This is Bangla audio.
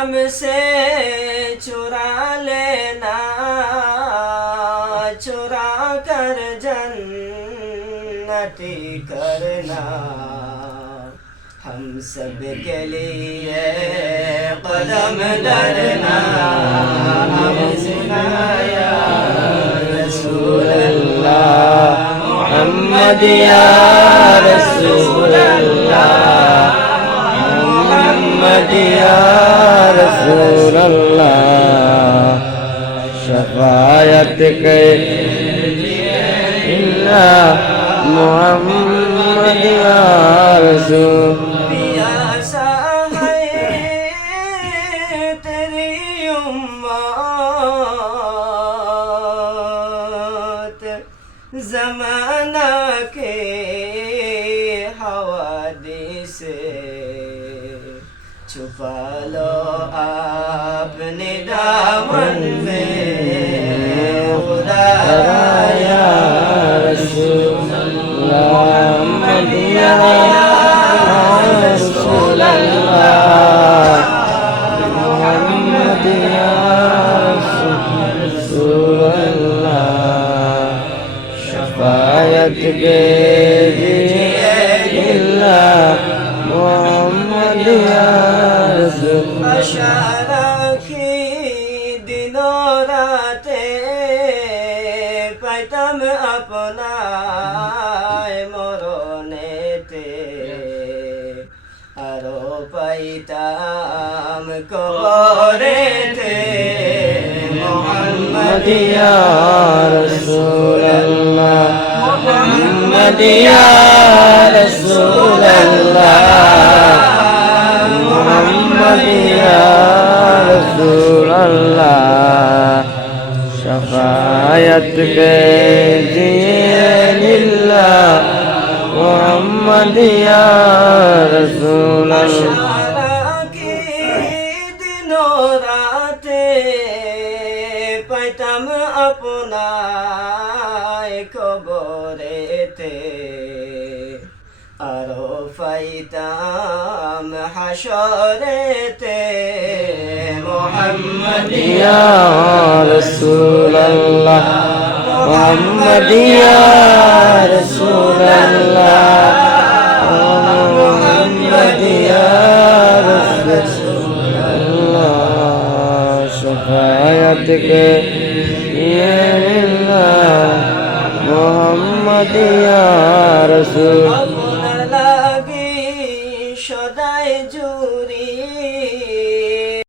हमसे चुरा लेना चुरा कर जन्नती करना हम सब के लिए कदम धरना हम सुनाया रसूल अल्लाह मोहम्मद या रसूल شفايتك إلا محمد يا رسول زمانہ زمانك حوادث. چھپا لو آپ دامن. محمد يا رسول الله পাইতাম আপনায় মরণেতে। আরও পাইতাম কবরেতে। মোহাম্মদিয়া রসুলাল্লাহ। মোহাম্মদিয়া রসুলাল্লাহ। شفاعت کے دین اللہ محمد یا رسول اللہ পাইতাম আপনায় কবরেতে আরও ফাইতাম হাসরেতে মোহাম্মদিয়া রসুল্লাহ মোহাম্মদিয়া রসুল্লাহ মোহাম্মদিয়া রসুল্লাহ শফায়াত কে ইয়ে মোহাম্মদিয়া রসুল্লাহ সদায় জু